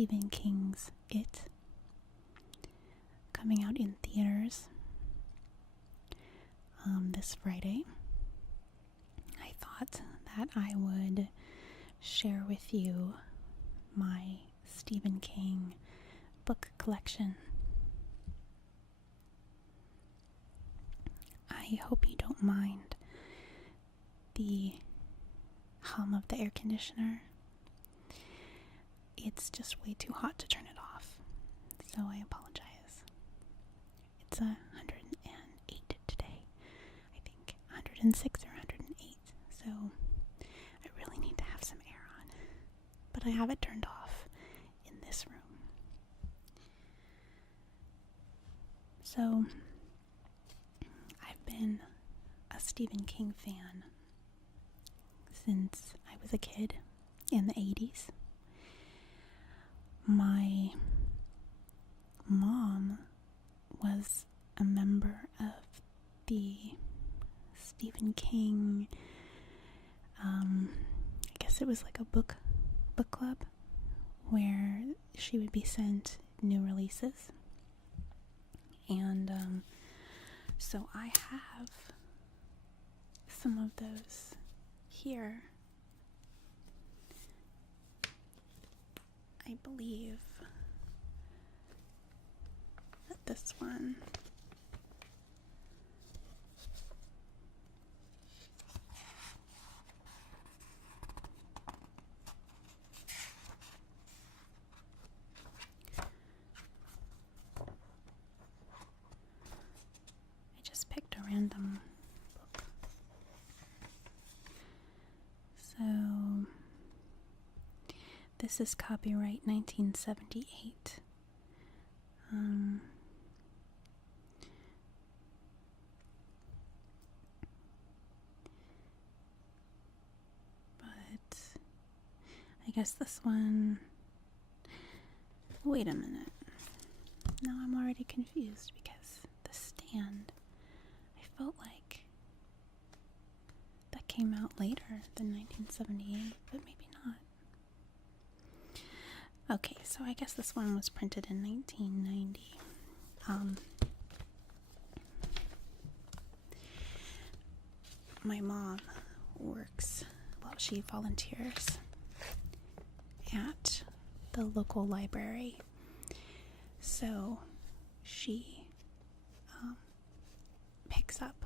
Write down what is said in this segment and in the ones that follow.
Stephen King's It, coming out in theaters this Friday. I thought that I would share with you my Stephen King book collection. I hope you don't mind the hum of the air conditioner. It's just way too hot to turn it off, so I apologize. It's 108 today, I think 106 or 108, so I really need to have some air on, but I have it turned off in this room. So I've been a Stephen King fan since I was a kid in the 80s. My mom was a member of the Stephen King, I guess it was like a book club, where she would be sent new releases. And so I have some of those here. I believe that this one I just picked a random book. So this is copyright 1978. But I guess this one... Wait a minute. Now I'm already confused because the stand, I felt like that came out later than 1978, but maybe not. Okay, so I guess this one was printed in 1990. My mom works, well, she volunteers at the local library. So she picks up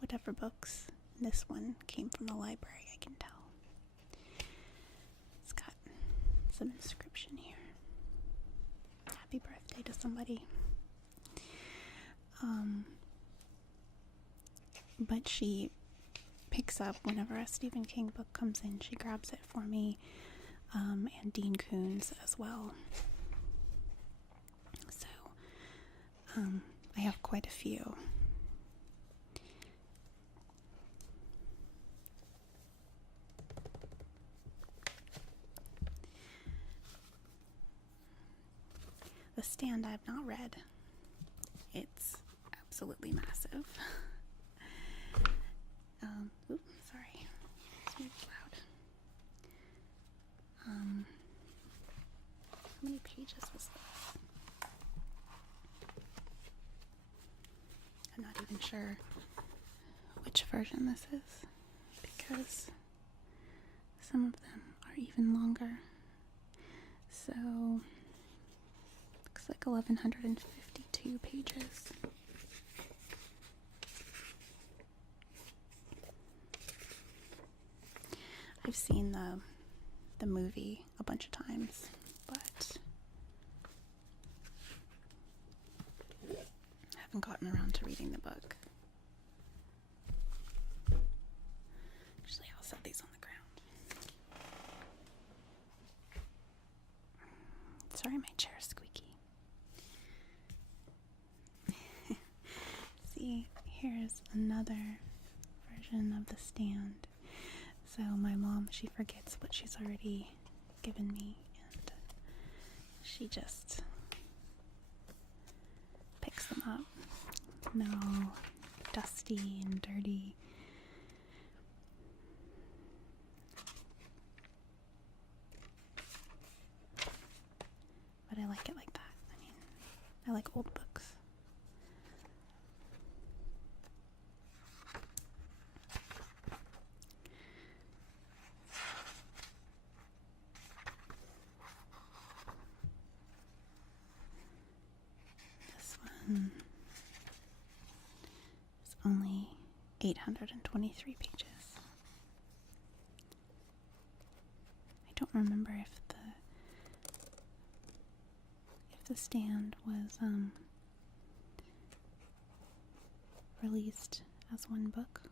whatever books. This one came from the library, I can tell. It's got some inscription here. Happy birthday to somebody. But she picks up whenever a Stephen King book comes in, she grabs it for me, and Dean Koontz as well. So I have quite a few. The Stand I've not read. It's absolutely massive. Oops, sorry. It's maybe loud. How many pages was this? I'm not even sure which version this is, because some of them are even longer. So looks like 1152 pages. I've seen the movie a bunch of times, but I haven't gotten around to reading the book. Actually, I'll set these on the ground. Sorry, my chair's squeaky. See, here's another version of The Stand. So my mom, she forgets what she's already given me, and she just picks them up. And they're all dusty and dirty. like it like that. I mean, I like old books. This one is only 823 pages. I don't remember if the stand was released as one book.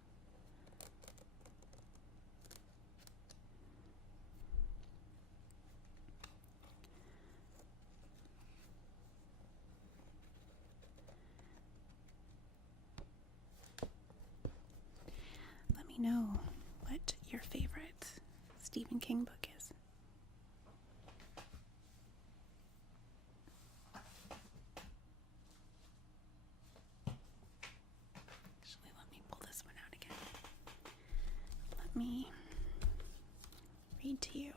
Let me know what your favorite Stephen King book is. Actually, let me pull this one out again. Let me read to you.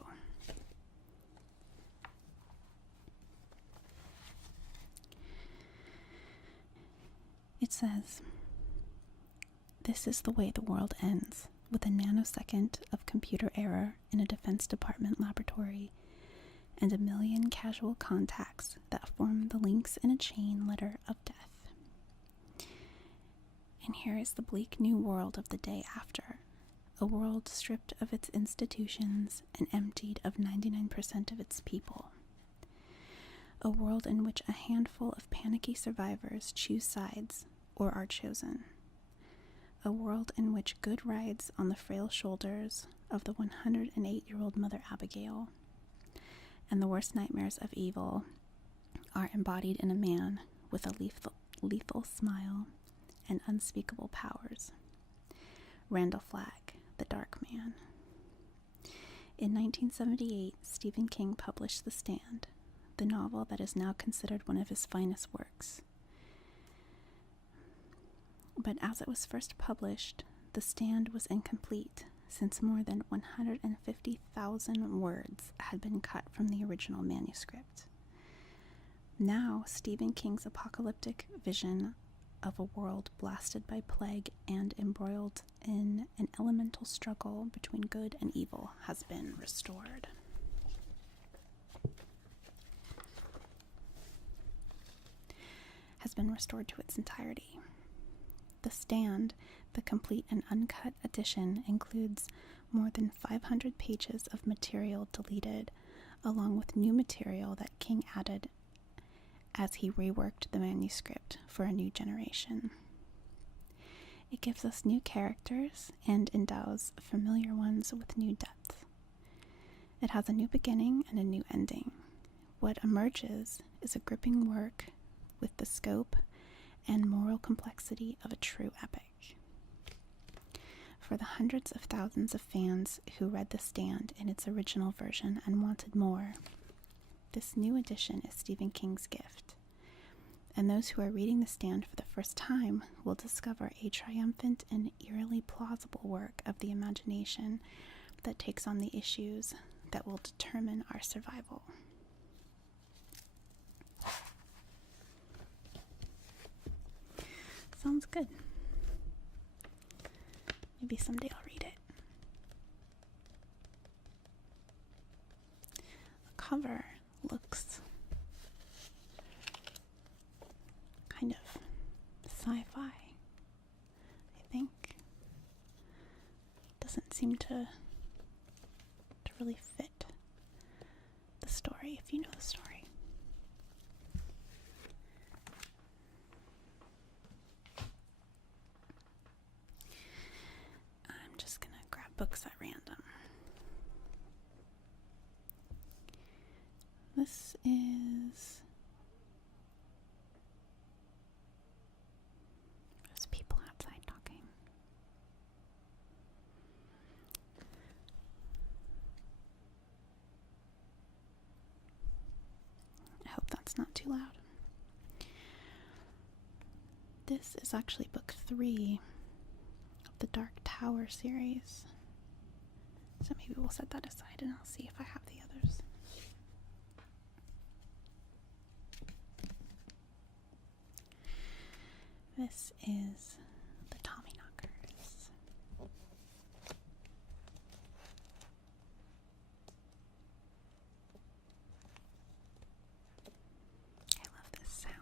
It says, "This is the way the world ends, with a nanosecond of computer error in a Defense Department laboratory, and a million casual contacts that form the links in a chain letter of death. And here is the bleak new world of the day after, a world stripped of its institutions and emptied of 99% of its people. A world in which a handful of panicky survivors choose sides or are chosen. A world in which good rides on the frail shoulders of the 108-year-old Mother Abigail, and the worst nightmares of evil are embodied in a man with a lethal smile and unspeakable powers. Randall Flagg, the Dark Man." In 1978, Stephen King published The Stand, the novel that is now considered one of his finest works. But as it was first published, The Stand was incomplete, since more than 150,000 words had been cut from the original manuscript. Now, Stephen King's apocalyptic vision of a world blasted by plague and embroiled in an elemental struggle between good and evil has been restored. To its entirety. The Stand, the complete and uncut edition, includes more than 500 pages of material deleted, along with new material that King added as he reworked the manuscript for a new generation. It gives us new characters and endows familiar ones with new depth. It has a new beginning and a new ending. What emerges is a gripping work with the scope and moral complexity of a true epic. For the hundreds of thousands of fans who read The Stand in its original version and wanted more, this new edition is Stephen King's gift. And those who are reading The Stand for the first time will discover a triumphant and eerily plausible work of the imagination that takes on the issues that will determine our survival. Sounds good. Maybe someday I'll read it. The cover looks kind of sci-fi, I think. Doesn't seem to really fit the story, if you know the story. I'm just gonna grab books at random. This is... There's people outside talking. I hope that's not too loud. This is actually book 3 of the Dark Tower series. So maybe we'll set that aside and I'll see if I have the others. This is the Tommyknockers. I love this sound.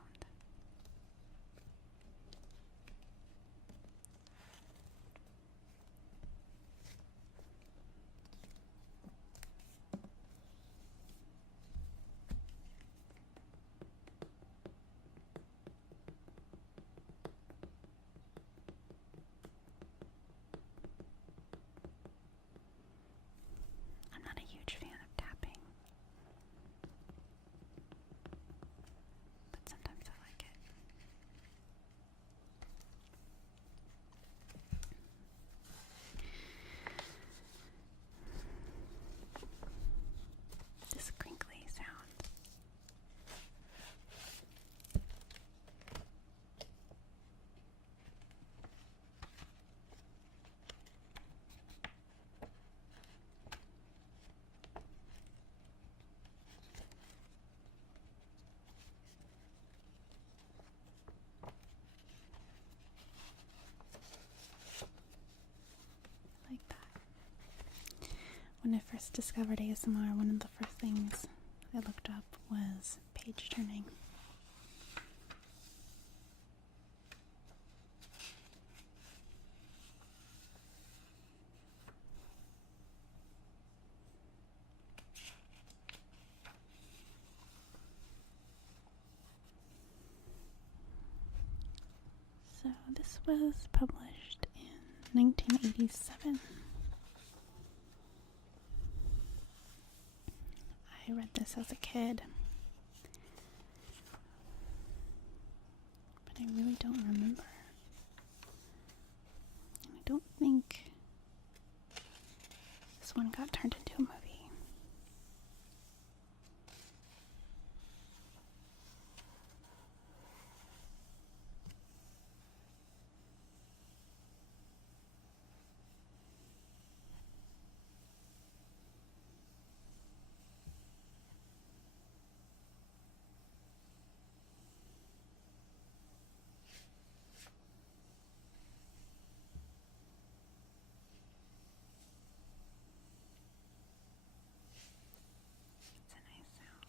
I'm not a huge fan of tapping, but sometimes I like it. This crinkly sound. Like that. When I first discovered ASMR, one of the first things I looked up was page turning. So this was published in 1987. I read this as a kid, but I really don't remember. I don't think this one got turned into a movie. It's a nice sound.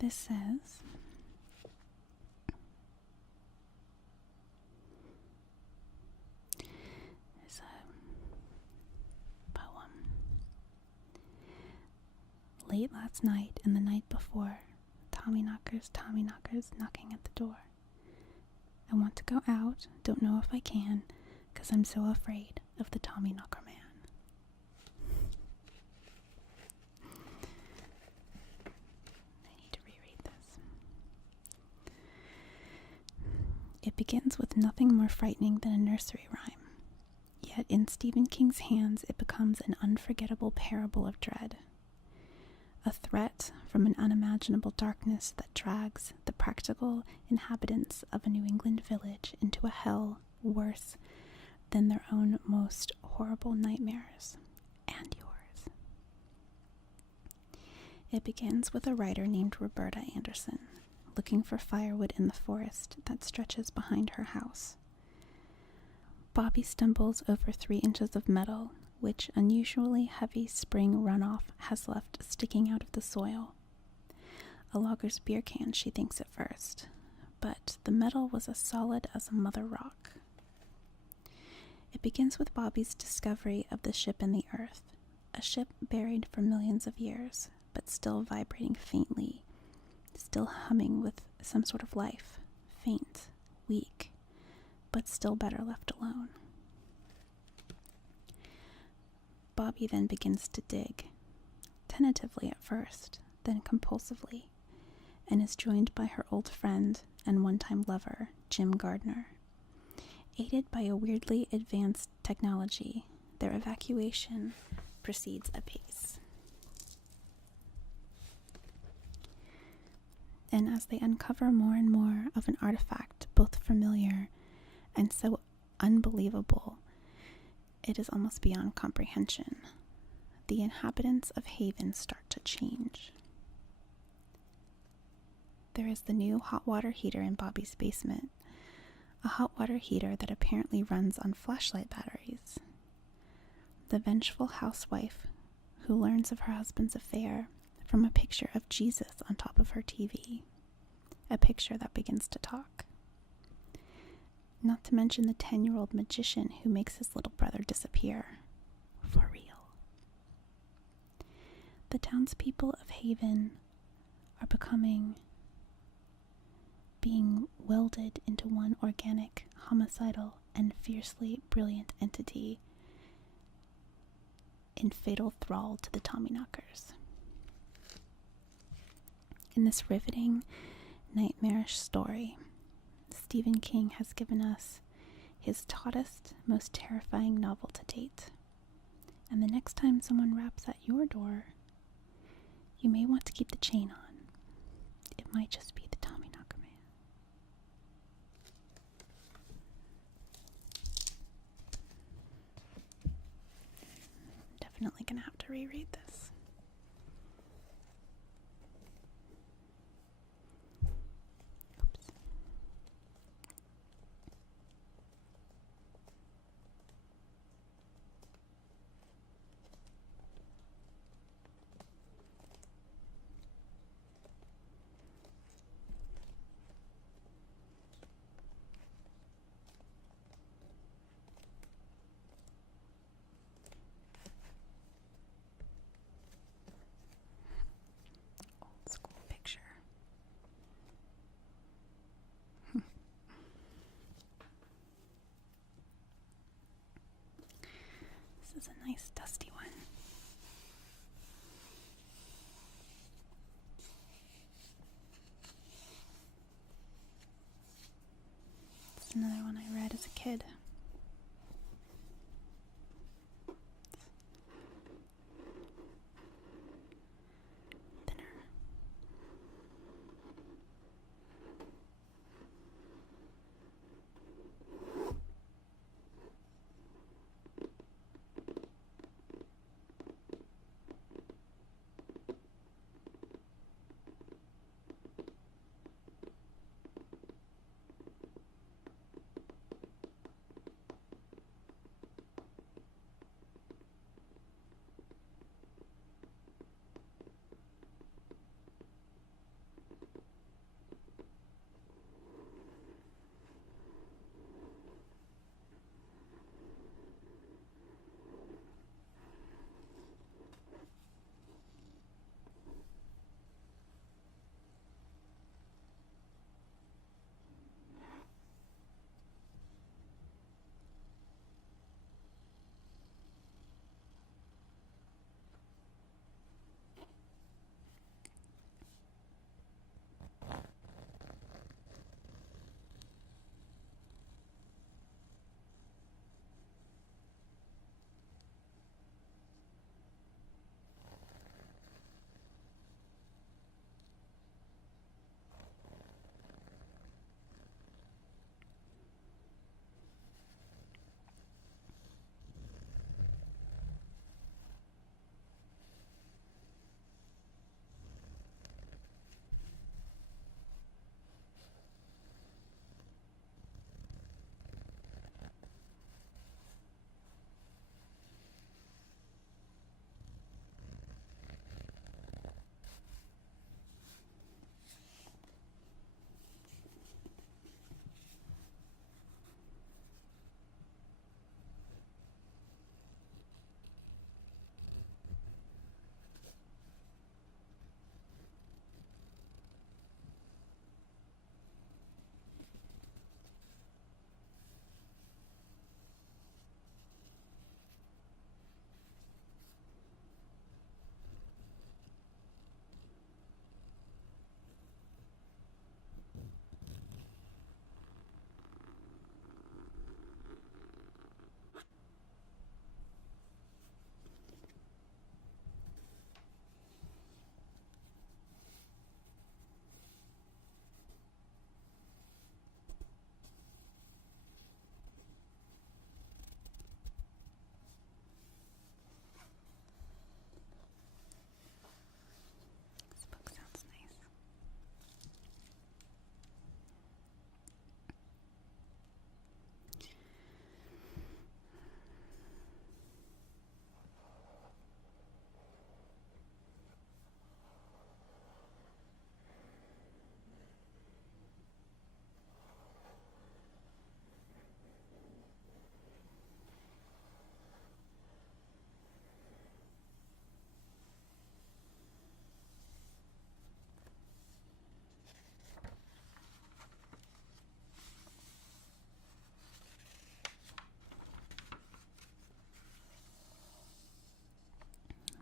This says, there's a poem. Late last night and the night before, Tommyknockers, Tommyknockers knocking at the door. I want to go out, don't know if I can, 'cause I'm so afraid of the Tommyknocker man. I need to reread this. It begins with nothing more frightening than a nursery rhyme. Yet in Stephen King's hands it becomes an unforgettable parable of dread. A threat from an unimaginable darkness that drags the practical inhabitants of a New England village into a hell worse than their own most horrible nightmares, and yours. It begins with a writer named Roberta Anderson, looking for firewood in the forest that stretches behind her house. Bobby stumbles over 3 inches of metal, which unusually heavy spring runoff has left sticking out of the soil. A logger's beer can, she thinks at first, but the metal was as solid as a mother rock. It begins with Bobby's discovery of the ship in the earth, a ship buried for millions of years, but still vibrating faintly, still humming with some sort of life, faint, weak, but still better left alone. Bobby then begins to dig, tentatively at first, then compulsively, and is joined by her old friend and one-time lover, Jim Gardner. Aided by a weirdly advanced technology, their evacuation proceeds apace. And as they uncover more and more of an artifact both familiar and so unbelievable, it is almost beyond comprehension. The inhabitants of Haven start to change. There is the new hot water heater in Bobby's basement, a hot water heater that apparently runs on flashlight batteries. The vengeful housewife who learns of her husband's affair from a picture of Jesus on top of her TV, a picture that begins to talk. Not to mention the 10-year-old magician who makes his little brother disappear. For real. The townspeople of Haven are being welded into one organic, homicidal, and fiercely brilliant entity in fatal thrall to the Tommyknockers. In this riveting, nightmarish story, Stephen King has given us his tautest, most terrifying novel to date. And the next time someone raps at your door, you may want to keep the chain on. It might just be the Tommyknocker Man. Definitely gonna have to reread this. This is a nice dusty one. It's another one I read as a kid. Thinner.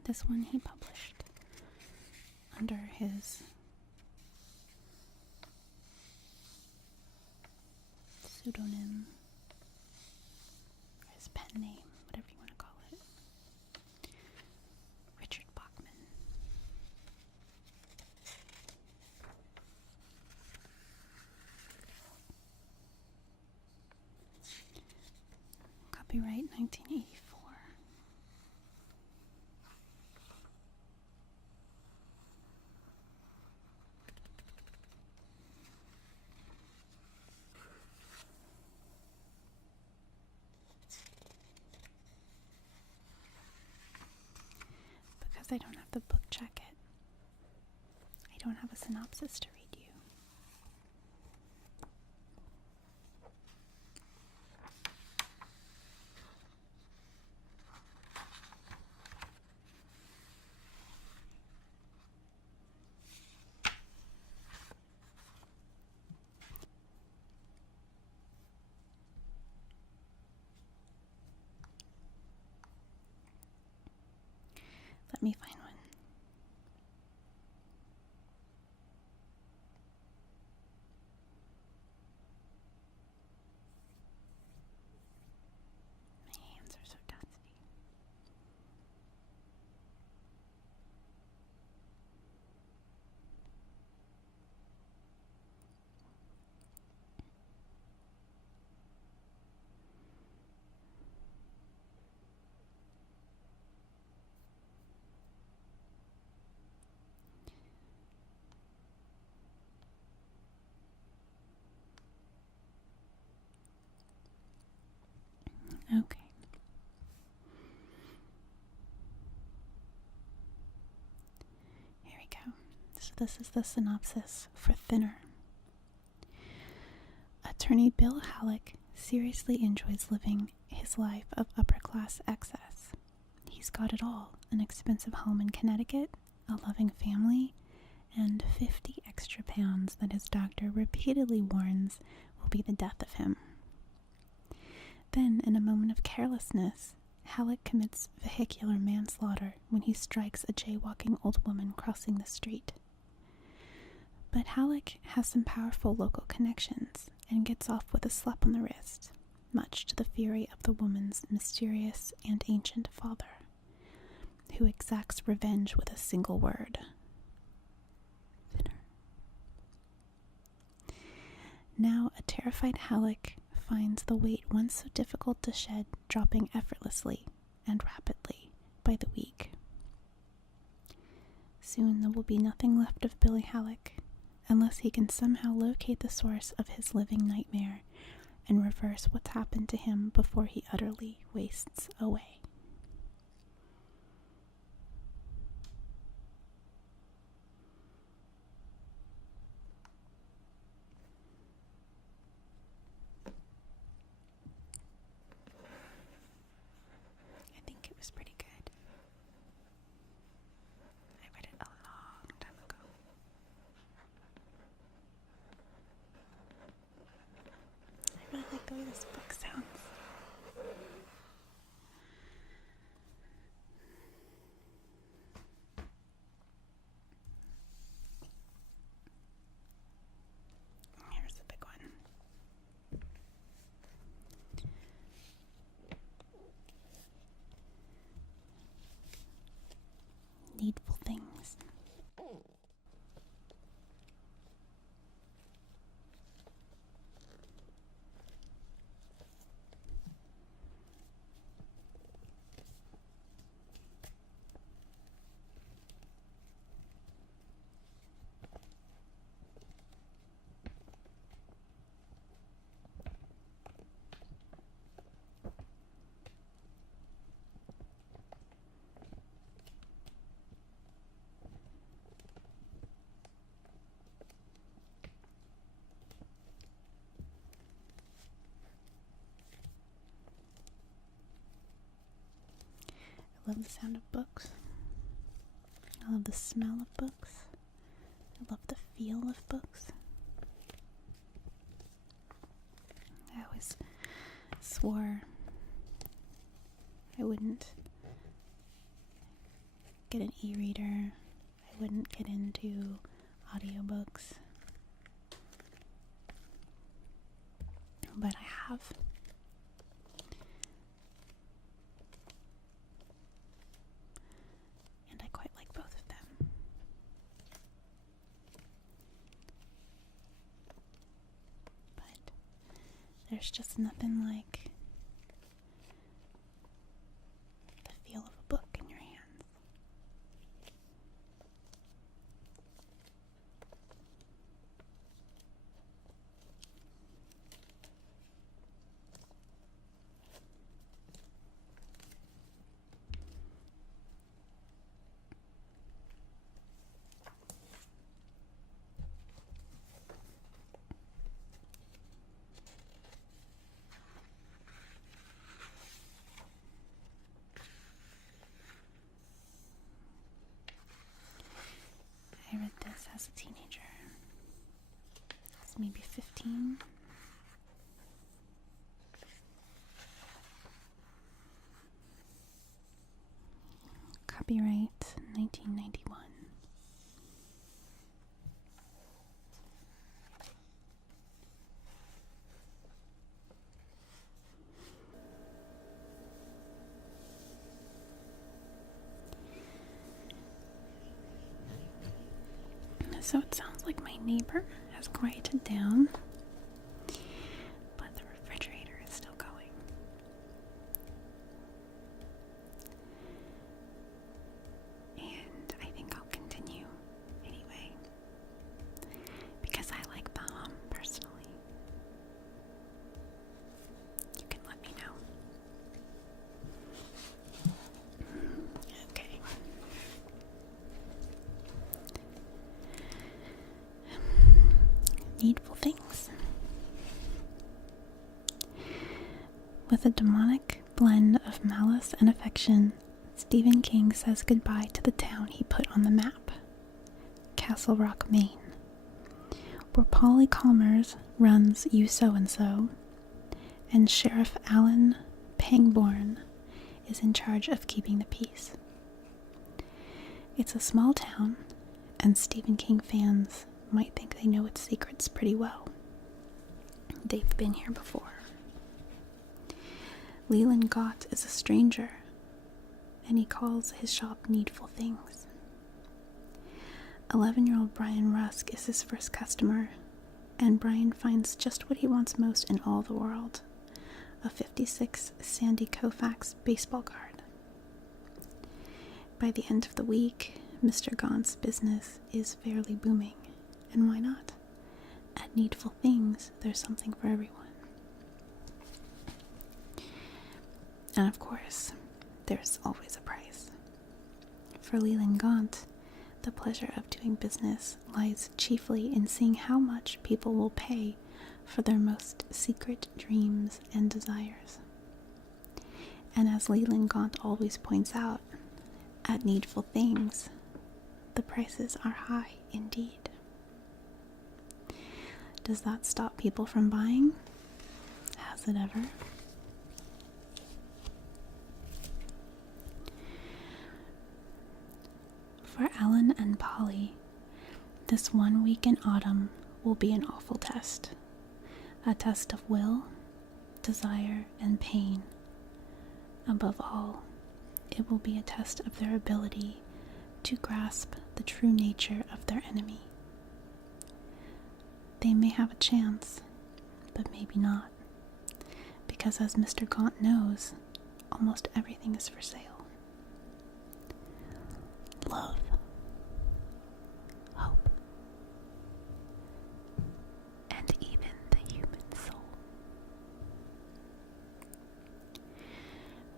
This one he published under his pseudonym, or his pen name, whatever you want to call it. Richard Bachman. Copyright 1984. Because I don't have the book jacket, I don't have a synopsis to read you. Let me find one. My hands are so dusty. Okay. Here we go. So this is the synopsis for Thinner. Attorney Bill Halleck seriously enjoys living his life of upper-class excess. He's got it all: an expensive home in Connecticut, a loving family, and 50 extra pounds that his doctor repeatedly warns will be the death of him. Then, in a moment of carelessness, Halleck commits vehicular manslaughter when he strikes a jaywalking old woman crossing the street. But Halleck has some powerful local connections and gets off with a slap on the wrist, much to the fury of the woman's mysterious and ancient father, who exacts revenge with a single word: Thinner. Now a terrified Halleck finds the weight once so difficult to shed dropping effortlessly and rapidly by the week. Soon there will be nothing left of Billy Halleck, unless he can somehow locate the source of his living nightmare and reverse what's happened to him before he utterly wastes away. I think it was pretty good. I read it a long time ago. I really like the way this book sounds. Here's the big one. Needful Things. I love the sound of books. I love the smell of books. I love the feel of books. I always swore I wouldn't get an e-reader. I wouldn't get into audiobooks. But I have. And I quite like both of them. But there's just nothing like the feel of a book in your hands. I read this as a teenager. I was maybe 15. Copyright 1991. So it sounds like my neighbor has quieted down, but the refrigerator is still going. And I think I'll continue anyway, because I like the hum personally. You can let me know. Okay. Needful Things. With a demonic blend of malice and affection, Stephen King says goodbye to the town he put on the map, Castle Rock, Maine, where Polly Calmers runs You So and So, and Sheriff Alan Pangborn is in charge of keeping the peace. It's a small town, and Stephen King fans might think they know its secrets pretty well. They've been here before. Leland Gott is a stranger, and he calls his shop Needful Things. 11-year-old Brian Rusk is his first customer, and Brian finds just what he wants most in all the world, a '56 Sandy Koufax baseball card. By the end of the week, Mr. Gaunt's business is fairly booming. And why not? At Needful Things, there's something for everyone. And of course, there's always a price. For Leland Gaunt, the pleasure of doing business lies chiefly in seeing how much people will pay for their most secret dreams and desires. And as Leland Gaunt always points out, at Needful Things, the prices are high indeed. Does that stop people from buying? Has it ever? For Alan and Polly, this 1 week in autumn will be an awful test. A test of will, desire, and pain. Above all, it will be a test of their ability to grasp the true nature of their enemy. They may have a chance, but maybe not, because as Mr. Gaunt knows, almost everything is for sale. Love, hope, and even the human soul.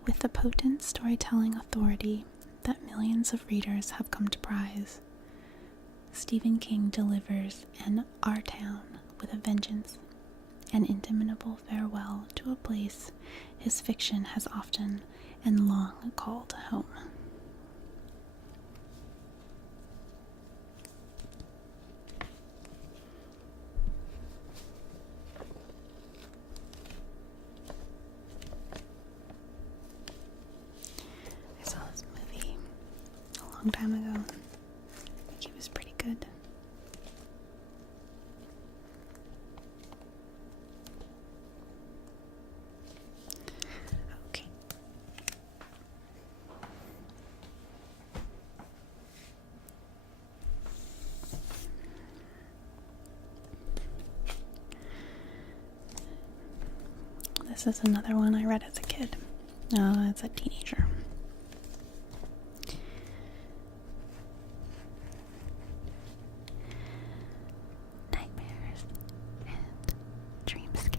With the potent storytelling authority that millions of readers have come to prize, Stephen King delivers an Our Town with a vengeance, an indomitable farewell to a place his fiction has often and long called home. long time ago. I think he was pretty good. Okay. This is another one I read as a kid. As a teenager. Nightmares and dreamscapes.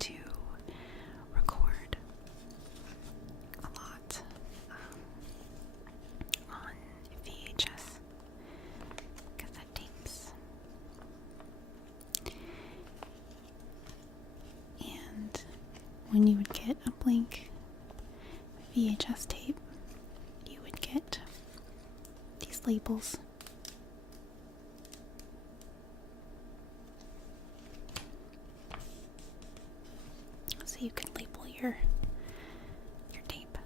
To record a lot on VHS cassette tapes, and when you would get a blank VHS tape, you would get these labels. So you can label your tape.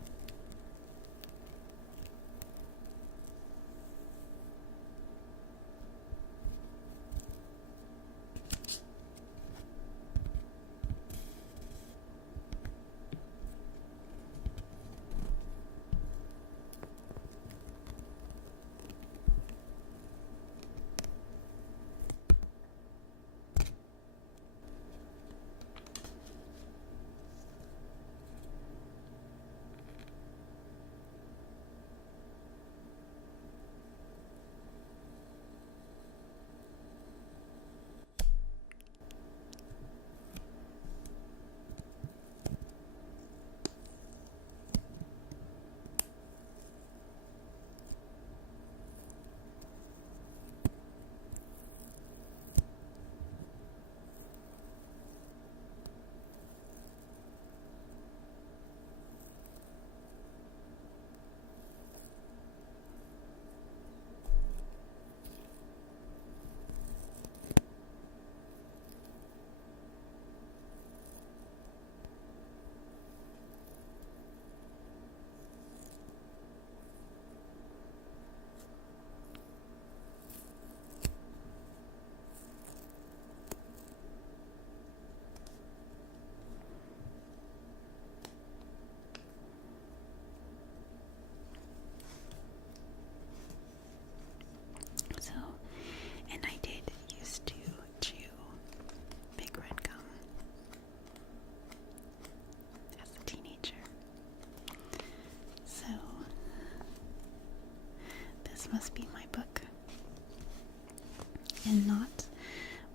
and not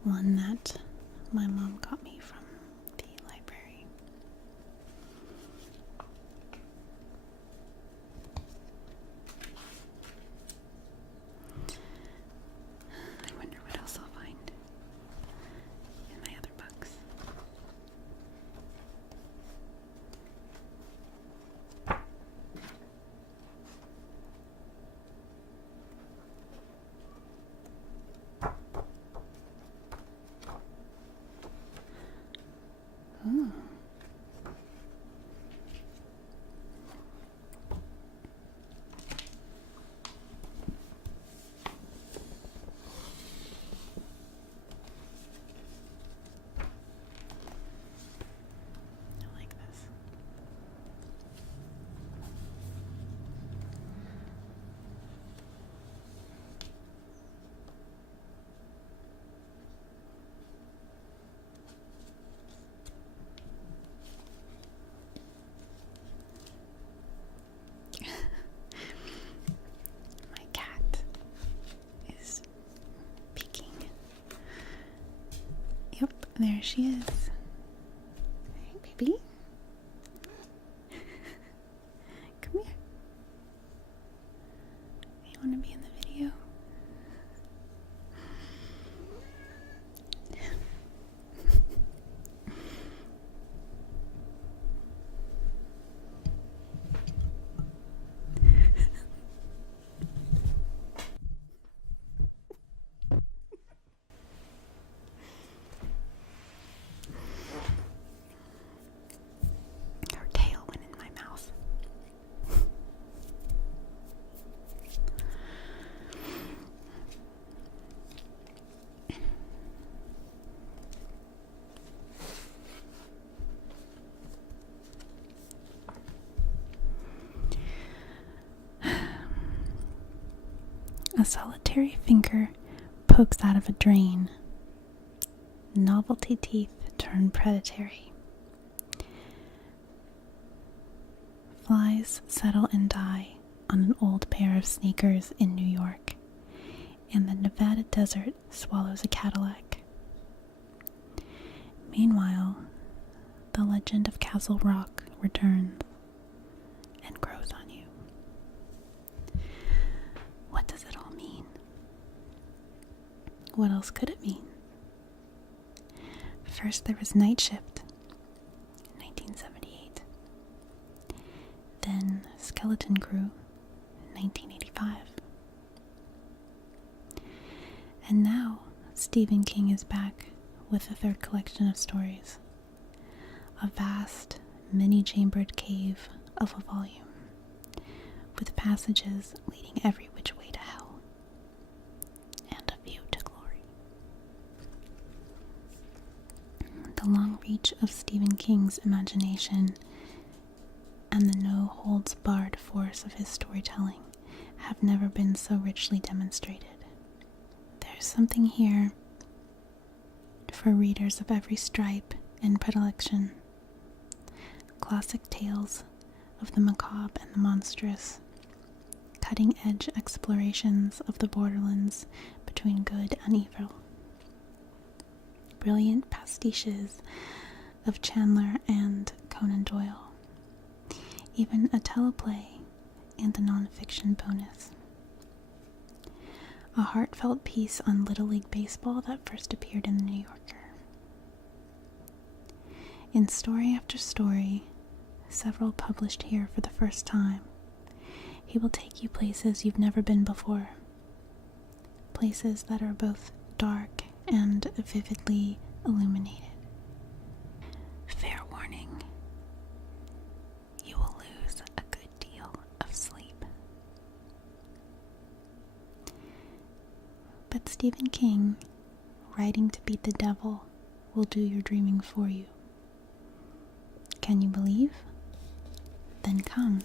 one that my mom got me from the library. I wonder what else I'll find in my other books. Ooh. I like this. My cat is peeking. Yep, there she is. Hey, baby. Come here. You want to be in the video? Her tail went in my mouth. A solitary finger pokes out of a drain. Novelty teeth turn predatory. Flies settle and die on an old pair of sneakers in New York, and the Nevada desert swallows a Cadillac. Meanwhile, the legend of Castle Rock returns and grows on you. What does it all mean? What else could it mean? First there was Night Shift, 1978. Then Skeleton Crew, 1985. And now Stephen King is back with a third collection of stories. A vast, many-chambered cave of a volume, with passages leading every which way to hell, and a view to glory. The long reach of Stephen King's imagination and the no-holds-barred force of his storytelling have never been so richly demonstrated. There's something here for readers of every stripe and predilection. Classic tales of the macabre and the monstrous, cutting-edge explorations of the borderlands between good and evil, brilliant pastiches of Chandler and Conan Doyle, even a teleplay and a non-fiction bonus. A heartfelt piece on Little League Baseball that first appeared in the New Yorker. In story after story, several published here for the first time, he will take you places you've never been before. Places that are both dark and vividly illuminated. Fair warning, you will lose a good deal of sleep. But Stephen King, writing to beat the devil, will do your dreaming for you. Can you believe? Then come.